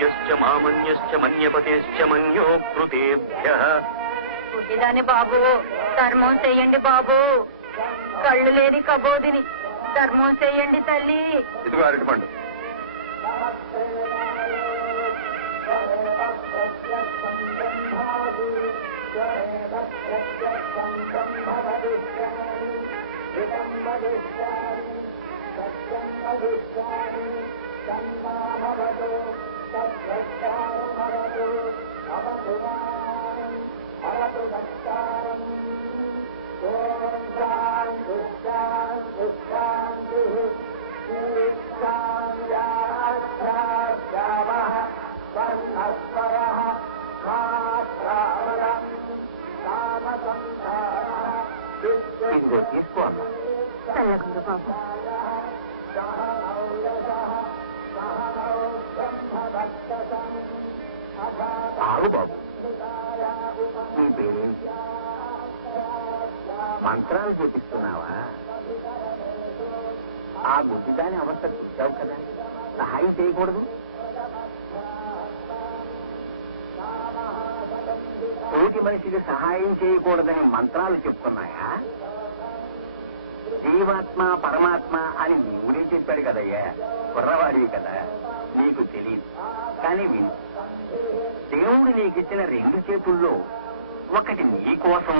మహ్యశ్చ మామన్యశ్చ మన్యపతేశ్చ మన్యో కృతేభ్యః. పుట్టిదాని బాబు ధర్మం చెయ్యండి బాబు. కళ్ళు లేని కబోదిని ధర్మం చెయ్యండి తల్లి. ఇదిగో అరటిపండు. ఇదిగో తీసుకో అమ్మా. చల్లకుండా బాబు. ఆగు బాబు. నీ పేరేంటి? మంత్రాలు చేపిస్తున్నావా? ఆ గుడ్డిదాని అవస్థ చూశావు కదా, సహాయం చేయకూడదు. తోటి మనిషికి సహాయం చేయకూడదని మంత్రాలు చెప్తున్నాయా? జీవాత్మ పరమాత్మ అని నీవుడే చెప్పాడు కదయ్యా. కుర్రవాడివి కదా, నీకు తెలియదు. కానీ విను, దేవుడు నీకిచ్చిన 2 చేతుల్లో ఒకటి నీ కోసం,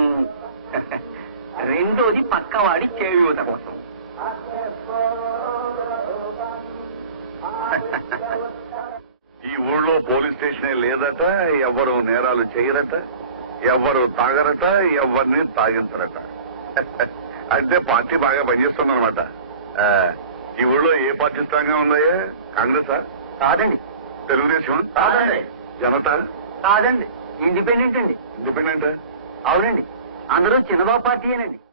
రెండోది పక్కవాడి చేయూత కోసం. ఈ ఊళ్ళో పోలీస్ స్టేషనే లేదట, ఎవ్వరు నేరాలు చేయరట, ఎవ్వరు తాగరట, ఎవరిని తాగించరట. అంటే పార్టీ బాగా పనిచేస్తుందన్నమాట. ఈ ఊళ్ళో ఏ పార్టీ స్ట్రాంగ్ గా ఉందయ్యా? కాంగ్రెసా? కాదండి. తెలుగుదేశం? కాదండి. జనతా? కాదండి. ఇండిపెండెంట్ అండి. ఇండిపెండెంట్? అవునండి. అందరూ చిన్నబాబు పార్టీయేనండి.